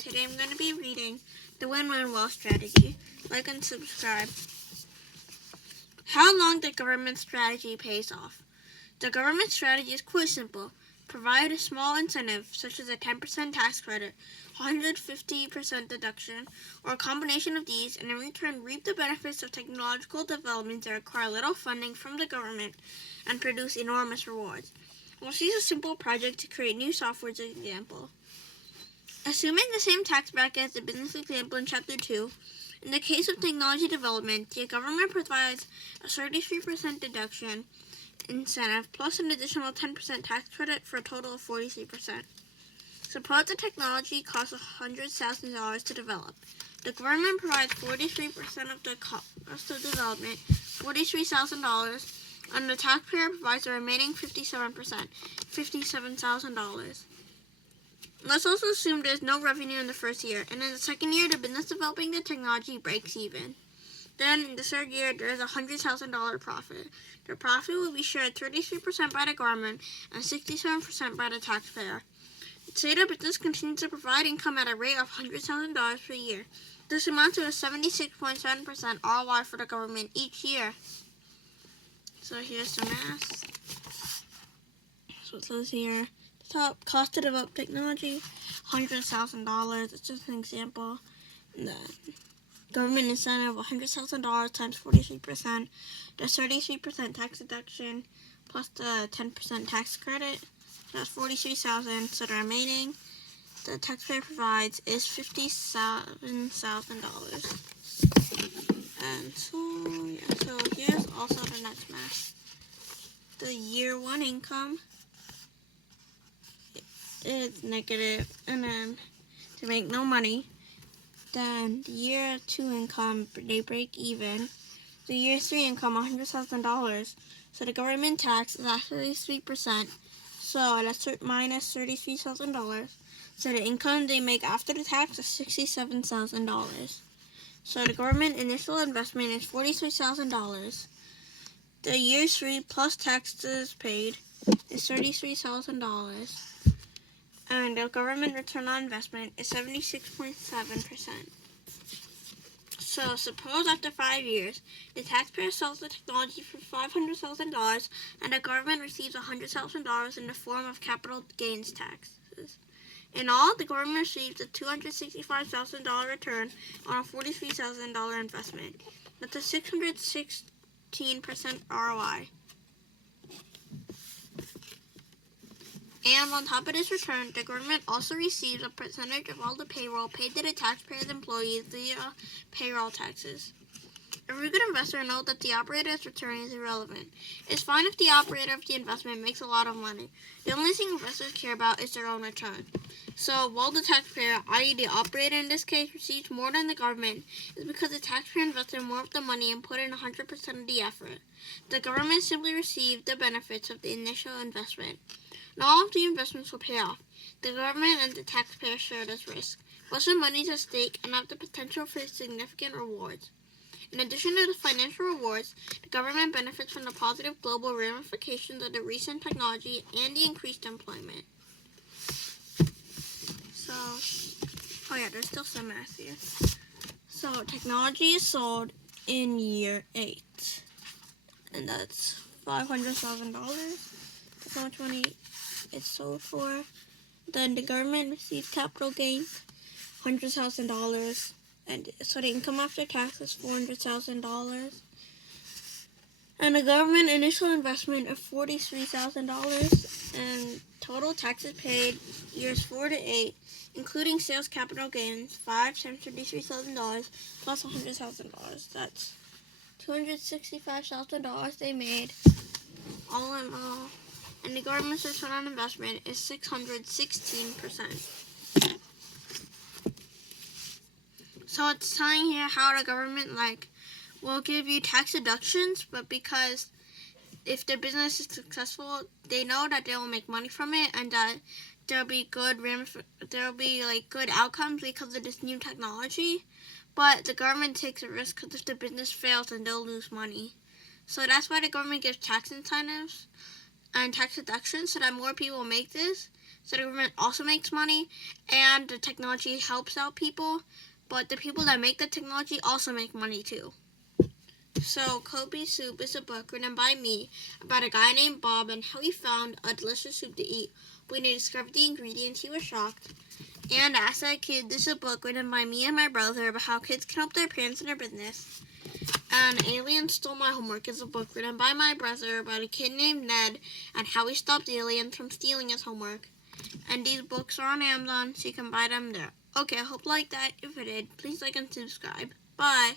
and today I'm going to be reading The Win-Win Wealth Strategy. Like and subscribe. How long the government strategy pays off. The government strategy is quite simple. Provide a small incentive, such as a 10% tax credit, 150% deduction, or a combination of these, and in return reap the benefits of technological developments that require little funding from the government and produce enormous rewards. Let's use a simple project to create new software as an example. Assuming the same tax bracket as the business example in Chapter 2, in the case of technology development, the government provides a 33% deduction incentive plus an additional 10% tax credit for a total of 43%. Suppose the technology costs $100,000 to develop. The government provides 43% of the cost of development, $43,000, and the taxpayer provides the remaining 57%, $57,000. Let's also assume there's no revenue in the first year, and in the second year, the business developing the technology breaks even. Then, in the third year, there is a $100,000 profit. The profit will be shared 33% by the government and 67% by the taxpayer. Say the business continues to provide income at a rate of $100,000 per year. This amounts to a 76.7% ROI for the government each year. So here's some math. So it says here, top cost to develop technology, $100,000. It's just an example. The government incentive, $100,000 times 43%. The 33% tax deduction plus the 10% tax credit. That's $43,000. So the remaining the taxpayer provides is $57,000. And so here's also the next math. The year one income is negative, and then to make no money. Then the year two income, they break even. The year three income, $100,000. So the government tax is actually 3%. So that's minus $33,000. So the income they make after the tax is $67,000. So the government initial investment is $43,000. The year three plus taxes paid is $33,000. And the government return on investment is 76.7%. So suppose after 5 years, the taxpayer sells the technology for $500,000 and the government receives $100,000 in the form of capital gains taxes. In all, the government receives a $265,000 return on a $43,000 investment. That's a 616% ROI. And on top of this return, the government also receives a percentage of all the payroll paid to the taxpayer's employees via payroll taxes. Every good investor knows that the operator's return is irrelevant. It's fine if the operator of the investment makes a lot of money. The only thing investors care about is their own return. So, while the taxpayer, i.e. the operator in this case, receives more than the government, is because the taxpayer invested more of the money and put in 100% of the effort. The government simply received the benefits of the initial investment. Not all of the investments will pay off. The government and the taxpayer share this risk. Most of the money is at stake and have the potential for significant rewards. In addition to the financial rewards, the government benefits from the positive global ramifications of the recent technology and the increased employment. So, there's still some math here. So, technology is sold in year 8. And that's $500,000. That's how much money it's sold for. Then the government receives capital gains, $100,000. And so the income after tax is $400,000. And the government initial investment of $43,000. And total taxes paid years 4 to 8, including sales capital gains, 5 times $33,000 plus $100,000. That's $265,000 they made, all in all. And the government's return on investment is 616%. So it's telling here how the government will give you tax deductions, but because if their business is successful, they know that they will make money from it and that there'll be good outcomes because of this new technology. But the government takes a risk because if the business fails, then they'll lose money. So that's why the government gives tax incentives and tax deductions so that more people make this. So the government also makes money, and the technology helps out people, but the people that make the technology also make money too. So Kobe Soup is a book written by me about a guy named Bob and how he found a delicious soup to eat. When he discovered the ingredients, he was shocked. And as a kid, this is a book written by me and my brother about how kids can help their parents in their business. And Aliens Stole My Homework is a book written by my brother about a kid named Ned and how he stopped aliens from stealing his homework. And these books are on Amazon, so you can buy them there. Okay, I hope you liked that. If you did, please like and subscribe. Bye.